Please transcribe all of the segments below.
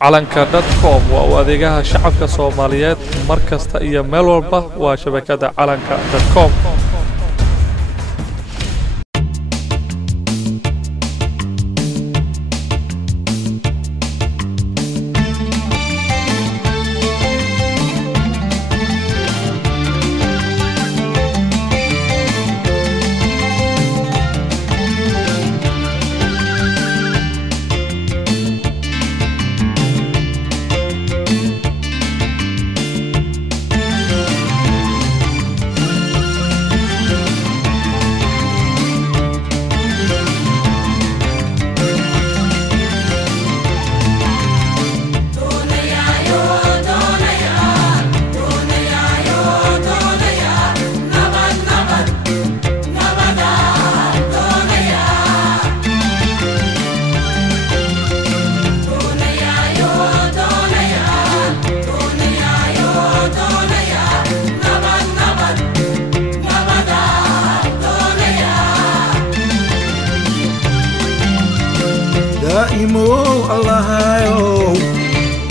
calanka.com waa u adeegaha shacabka Soomaaliyeed markasta iyo meel walba waa shabakada calanka.com.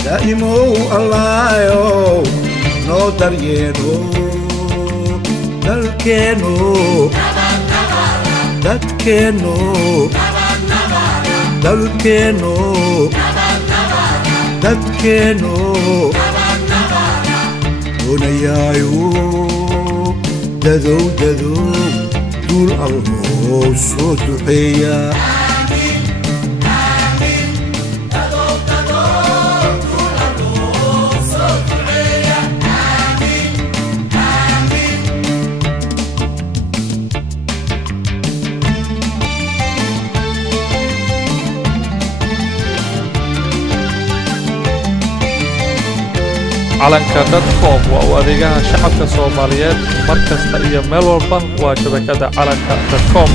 دائمو الله يو نو درينو دلكينو دتكينو دلكينو دتكينو ونيايو دذو دول الله صوتحيا calanka.com waa u adeegaha shacabka Soomaaliyeed markasta iyo meel walba waa shabakada calanka.com.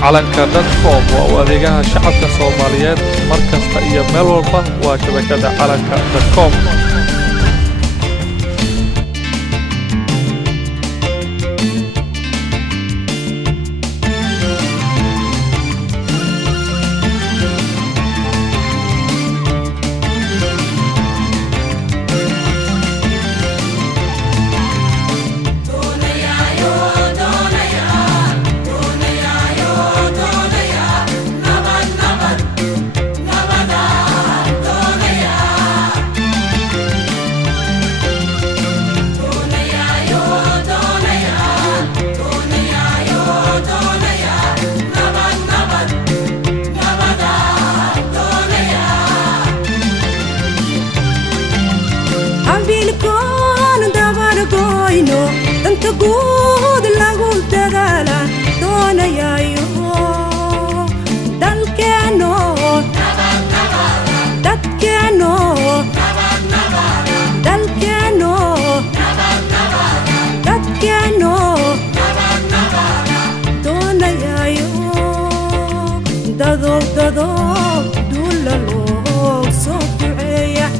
calanka.com waa u adeegaha shacabka Soomaaliyeed markasta iyo meel walba waa shabakada calanka.com. دول لو صوت عيا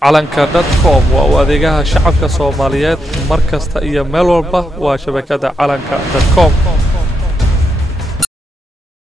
calanka.com waa u adeegaha shacabka Soomaaliyeed markasta iyo meel walba waa shabakada calanka.com